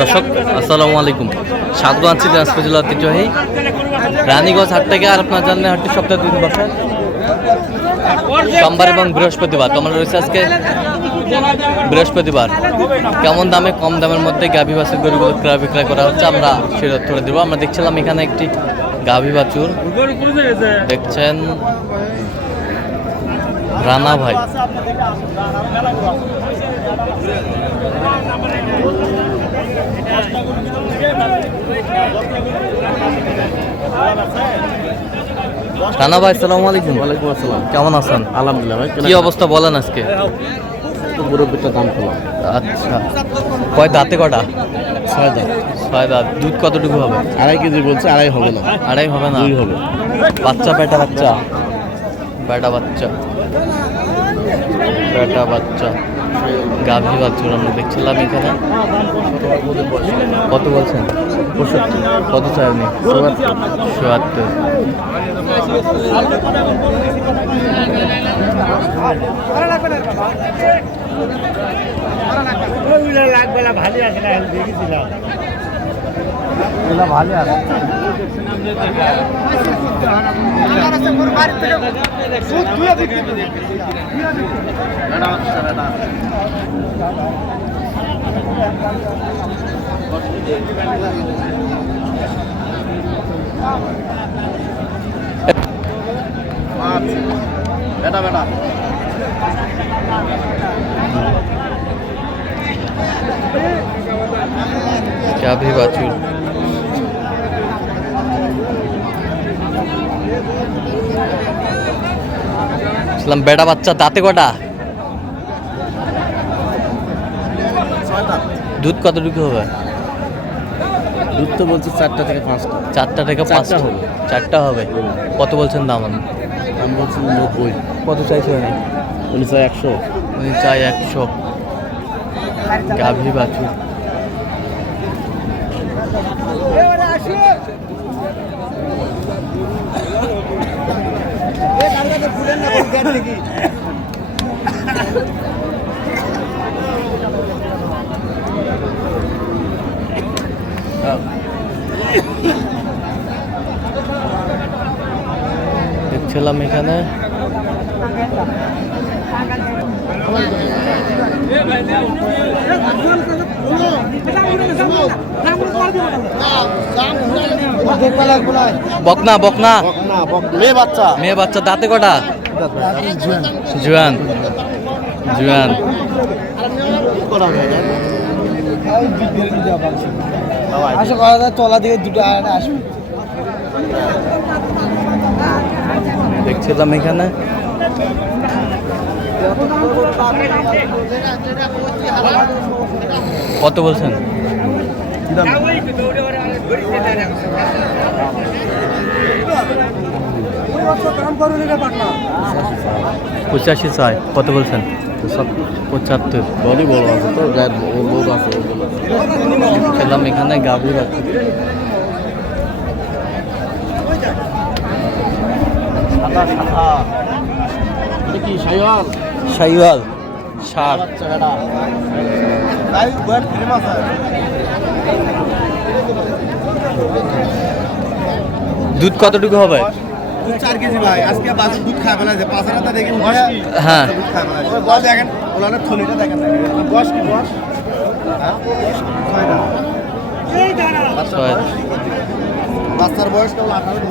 দর্শক আসসালামু আলাইকুম। স্বাগত আছি দিনাজপুর জেলা ঐতিহ্যবাহী রানীগঞ্জ হাট থেকে আর আপনার জানলে হাটটি সপ্তাহে দুদিন বসে। সোমবার এবং বৃহস্পতিবার তোমার রয়েছে আজকে বৃহস্পতিবার। কেমন দামে কম দামের মধ্যে গাভী বাছুর গরুগুলো ক্রয় বিক্রয় করা হচ্ছে আমরা সেটা তুলে দেবো। আমরা দেখছিলাম এখানে একটি গাভী বাছুর। দেখছেন রানা ভাই। রানা ভাই সালামু আলাইকুম। ওয়ালাইকুম আসসালাম। কেমন আছেন? আলহামদুলিল্লাহ ভাই কি অবস্থা বলেন আজকে? মুরব্বীটা দাম পেলাম আচ্ছা। কয় দাঁতে কটা? ছয় দাম ছয় দাঁত। দুধ কতটুকু হবে? আড়াই কেজি বলছে আড়াই হবে না। আড়াই হবে না? দুই হবে। বাচ্চা বেটা বাচ্চা? বেটা বাচ্চা। বেটা বাচ্চা গাভী বাচ্চা আমরা দেখছিলাম এখানে। কত বলছেন? পঁয়ষট্টি। কত চাই আপনি চুয়াত্তর। লাগবে না ভালো আছে। না দেখেছিলাম বেটা বেটা গাভী বাছুর ছিলাম বেটা বাচ্চা দাঁতে কটা? দুধ কতটুকু হবে? দুধ তো বলছে চারটা থেকে পাঁচটা। চারটা থেকে পাঁচটা? হবে। চারটা হবে? কত বলছেন দাম? আপনি? দাম বলছি নব্বই। কত চাইছে উনি উনি চাই একশো। উনি চাই একশো। গাভী বাছুর। দেখছিলাম এখানে। বকনা বকনা। মেয়ে বাচ্চা। মেয়ে বাচ্চা দাঁতে কটা? জুয়ান। জুয়ান। আসো কথা তলা দিকে দুটো আয়না আসবে। দেখছিলাম এখানে। কত বলছেন? পঁচাশি চাই কত বলছেন? পঁচাত্তর। বডি বড় আছে তো লোক আছে খেলাম এখানে গাভী বাচ্চা সাদা সাদা। কি, সাইওয়াল? তাই বড় দুধ কতটুকু হবে? দুধ চার কেজি ভাই। আজকে বাসের দুধ পাঁচ হাজার দেখে হ্যাঁ। দুধ বস দেখেন ওনার থলিটা দেখেন। বস কি বস বাচ্চার বয়স কেবল আঠারো দিন।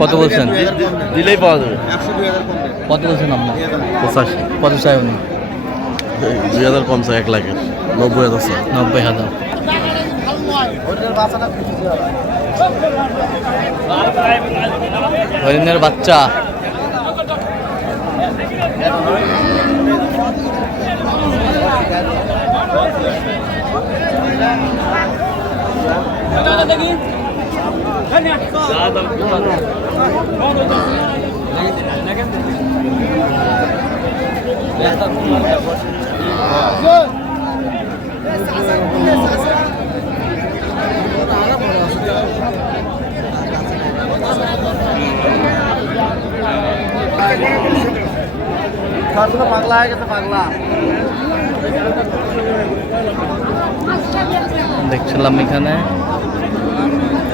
কত বলছেন? দিলেই পাওয়া যাবে। কত বলছেন আপনার? পঁচাশি। পঁচাশি উনি? দুই হাজার কম চাই এক লাখের। নব্বই হাজার চাই। নব্বই হাজার। হরিণের বাচ্চা। দেখি। পাগলা হয়ে গেছে পাগলা দেখছিলাম এখানে।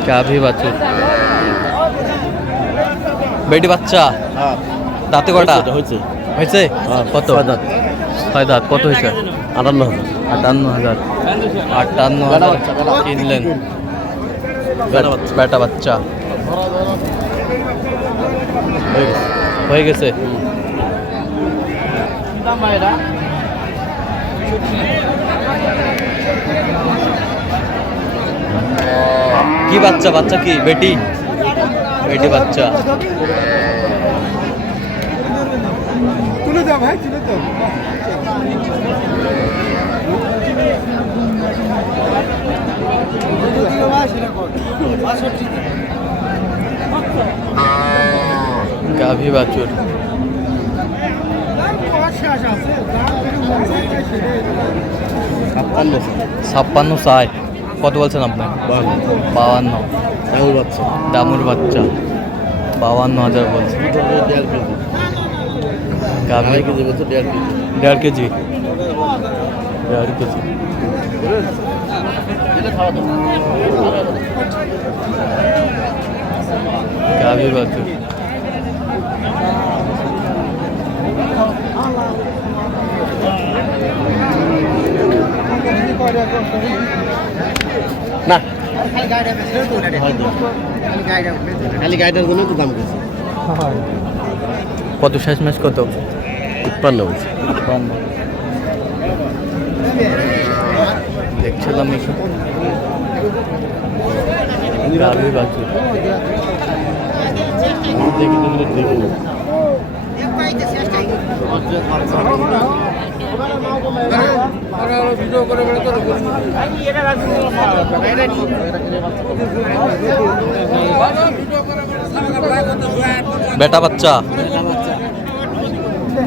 গাভী বাছুর বেটি বাচ্চা? হ্যাঁ দাঁতে কটা হয়েছে হয়েছে। হ্যাঁ, কত? ছয় দাঁত। কত হয়েছে? আটান্ন হাজার। আটান্ন হাজার। আটান্ন বেটা হাজার। কিনলেন। বেটা বাচ্চা। বেটা বাচ্চা। হয়ে গেছে। হয়ে গেছে? কি বাচ্চা? বাচ্চা কি? বেটি? বেটি বাচ্চা। তুলে দাও ভাই তুলে গাভী বাছুর। ছাপ্পান্ন ছাপ্পান্ন ষাট। কত বলছেন আপনার বান্ন বাউান্ন চাউল বাচ্চা। দামুর বাচ্চা। বাউান্ন হাজার বলছে। দেড় কেজি। দেড় কেজি। দেড় কেজি? দেড় কেজি। গাভী বাছুর না। খালি গাড়িটা বেশি তো দাম বেশি। কত শেষ ম্যাচ কত? উৎপন্ন হয়েছে দেখছিলাম এখানে গাভী বাছুর দেখি দেখি। বেটা বাচ্চা।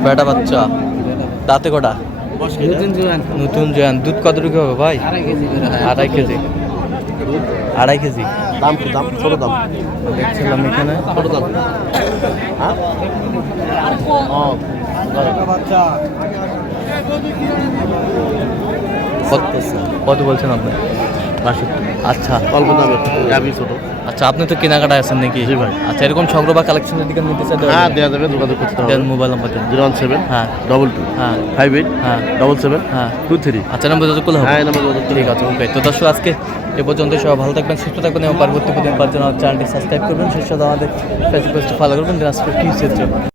বেটা বাচ্চা। দাঁতে কটা? নতুন জয়ান। দুধ কতটুকু হবে ভাই? আড়াই কেজি। আড়াই কেজি। দাম কি? দাম? ছোট দাম? দেখছিলাম এখানে। ছোট দাম? হ্যাঁ? ও কত বলছেন আপনি? বাষট্টি। আচ্ছা। অল্প দামে ছোট। আচ্ছা আপনি তো কেনাকাটা আছেন নাকি? জি ভাই। আচ্ছা এরকম সংগ্রহ বা কালেকশনের দিকে নিতে চাই হ্যাঁ দেওয়া যাবে যোগাযোগ করতে হবে। দেন মোবাইল নাম্বার দেন। জিরো ওয়ান সেভেন হ্যাঁ। ডবল টু হ্যাঁ। ফাইভ এইট হ্যাঁ। ডবল সেভেন হ্যাঁ। টু থ্রি আচ্ছা নাম্বার যোগাযোগ করলে হ্যাঁ নাম্বার যোগাযোগ ঠিক আছে ওকে তো দর্শক আজকে এ পর্যন্ত সবাই ভালো থাকবেন সুস্থ থাকবেন এবং পরবর্তী প্রতিদিন পাওয়ার জন্য চ্যানেলটি সাবস্ক্রাইব করবেন। সেই সাথে আমাদের ফেসবুক পেজটি ফলো করবেন। দিনাজপুর চিত্র